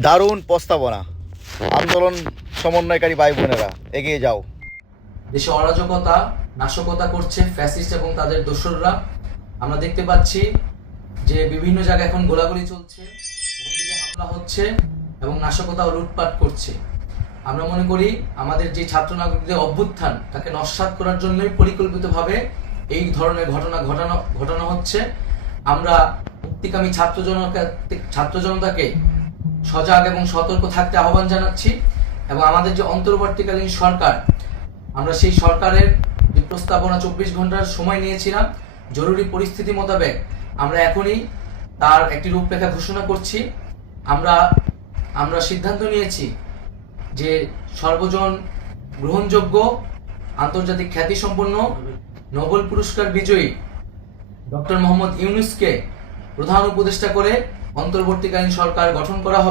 দারুণ প্রস্তাবনা। আন্দোলন সমন্বয়কারী ভাই বোনেরা, এগিয়ে যাও। দেশে অরাজকতা নাশকতা করছে ফ্যাসিস্ট এবং তাদের দোসররা। আমরা দেখতে পাচ্ছি যে বিভিন্ন জায়গায় এখন গোলাগুলি চলছে, বন্দুকে হামলা হচ্ছে এবং নাশকতা ও লুটপাট করছে। আমরা মনে করি আমাদের যে ছাত্র নাগরিকদের অভ্যুত্থান তাকে নস্যাৎ করার জন্যই পরিকল্পিতভাবে এই ধরনের ঘটনা হচ্ছে। আমরা মুক্তিকামী ছাত্র জনতাকে সজাগ এবং সতর্ক থাকতে আহ্বান জানাচ্ছি এবং আমাদের যে অন্তর্বর্তীকালীন সরকার, আমরা সেই সরকারের যে প্রস্তাবনা 24 ঘন্টার সময় নিয়েছিলাম জরুরি পরিস্থিতি মোতাবেক, আমরা এখনই তার একটি রূপরেখা ঘোষণা করছি। আমরা সিদ্ধান্ত নিয়েছি যে সর্বজন গ্রহণযোগ্য আন্তর্জাতিক খ্যাতিসম্পন্ন নোবেল পুরস্কার বিজয়ী ডক্টর মোহাম্মদ ইউনূসকে প্রধান উপদেষ্টা করে অন্তর্বর্তীকালীন সরকার গঠন করা হবে।